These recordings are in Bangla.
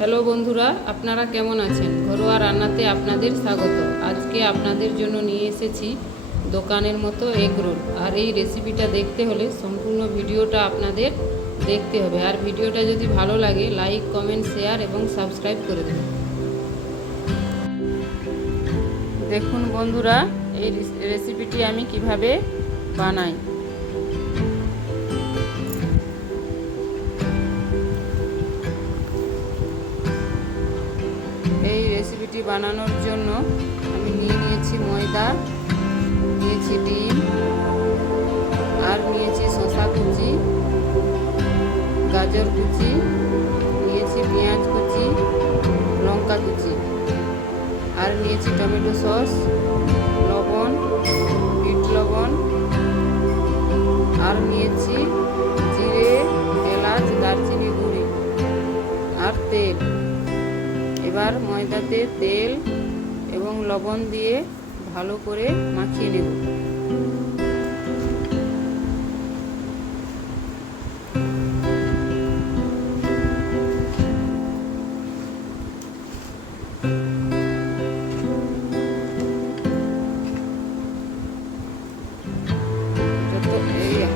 হ্যালো বন্ধুরা, আপনারা কেমন আছেন? ঘরোয়া রান্নাতে আপনাদের স্বাগত। আজকে আপনাদের জন্য নিয়ে এসেছি দোকানের মতো এগ রোল আর এই রেসিপিটা দেখতে হলে সম্পূর্ণ ভিডিওটা আপনাদের দেখতে হবে। আর ভিডিওটা যদি ভালো লাগে লাইক কমেন্ট শেয়ার এবং সাবস্ক্রাইব করে দেবেন দেখুন বন্ধুরা, এই রেসিপিটি আমি কীভাবে বানাই। রেসিপিটি বানানোর জন্য আমি নিয়ে নিয়েছি ময়দা, নিয়েছি ডিম, আর নিয়েছি শশা কুচি, গাজর কুচি, নিয়েছি পেঁয়াজ কুচি, লঙ্কা কুচি, আর নিয়েছি টমেটো সস, লবণ, বিট লবণ, আর নিয়েছি জিরে, এলাচ, দারচিনি, গুঁড়ি, আর তেল। এবার ময়দাতে তেল এবং লবণ দিয়ে ভালো করে মাখিয়ে নেব।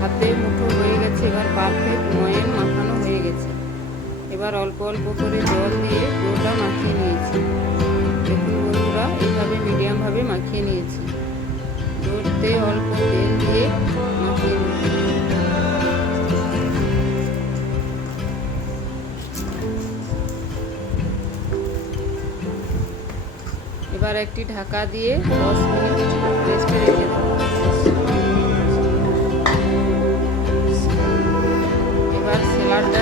হাতে মুঠো হয়ে গেছে, এবার পারফেক্ট গেছে এবার অল্প অল্প করে জল দিয়ে ডোটা মাখিয়ে নিয়েছি। দেখুন বন্ধুরা এইভাবে মিডিয়ামভাবে মাখিয়ে নিয়েছি। ডোতে অল্প তেল দিয়ে মাখিয়ে নিয়েছি। এবার একটি ঢাকা দিয়ে দশ মিনিট রেস্টে রেখে এবার স্যালাডটা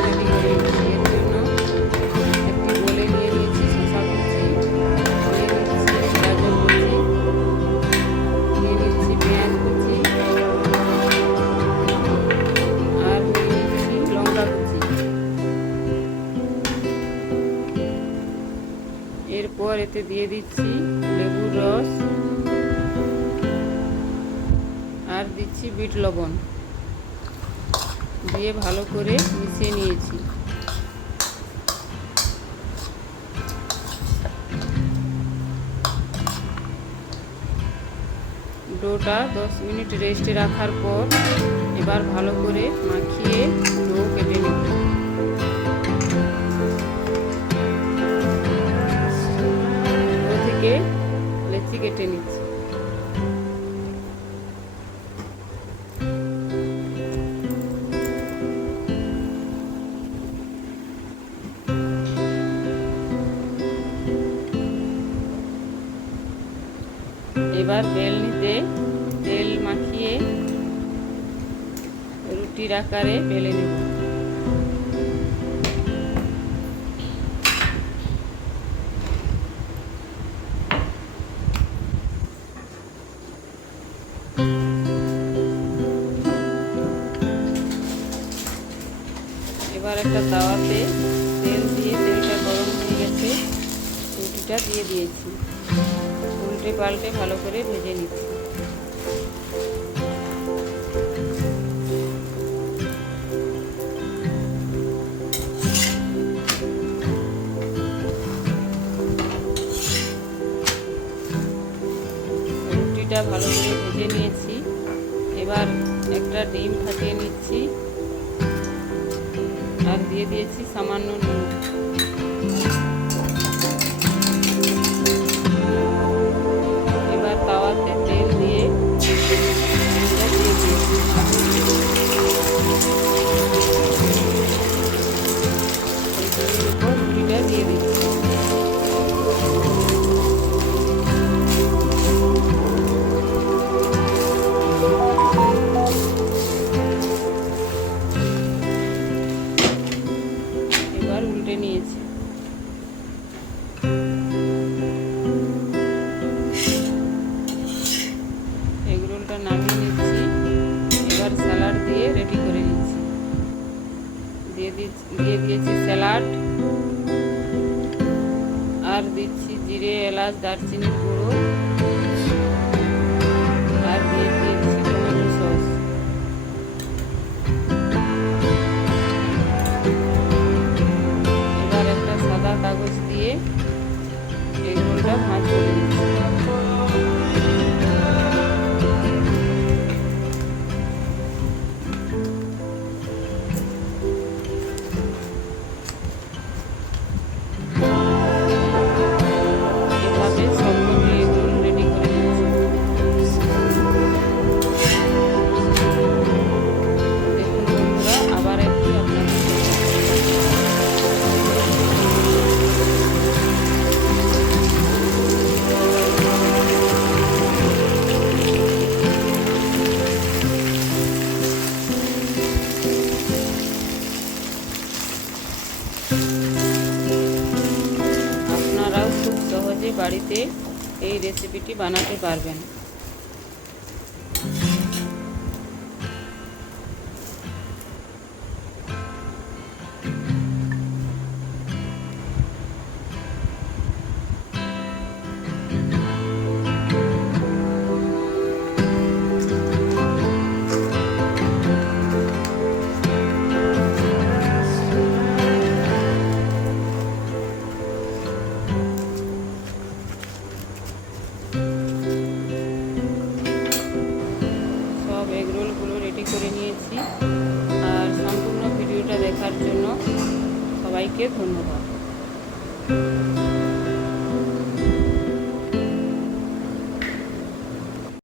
এরপর এতে দিয়ে দিচ্ছি লেবুর রস আর দিচ্ছি বিট লবণ। দিয়ে ভালো করে মিশিয়ে নিয়েছি। ডোটা দশ মিনিট রেস্টে রাখার পর এবার ভালো করে মাখিয়ে ডো কেটে কেটে নিচ্ছি। এবার বেলনিতে তেল মাখিয়ে রুটির আকারে বেলে নেব। একটা তাওয়াতে তেল দিয়ে তেলটা গরম হয়ে গেছে। রুটিটা দিয়ে দিয়েছি। উল্টে পাল্টে ভালো করে ভেজে নিচ্ছি। ভালো করে ভেজে নিয়েছি। এবার একটা ডিম ফাটিয়ে নিচ্ছি। আর দিয়ে দিয়েছি সামান্য নুন। দিচ্ছি জিরে এলাচ দারচিনি গুঁড়ো। খুব সহজে বাড়িতে এই রেসিপিটি বানাতে পারবেন। নিয়েছি। আর সম্পূর্ণ ভিডিওটা দেখার জন্য সবাইকে ধন্যবাদ।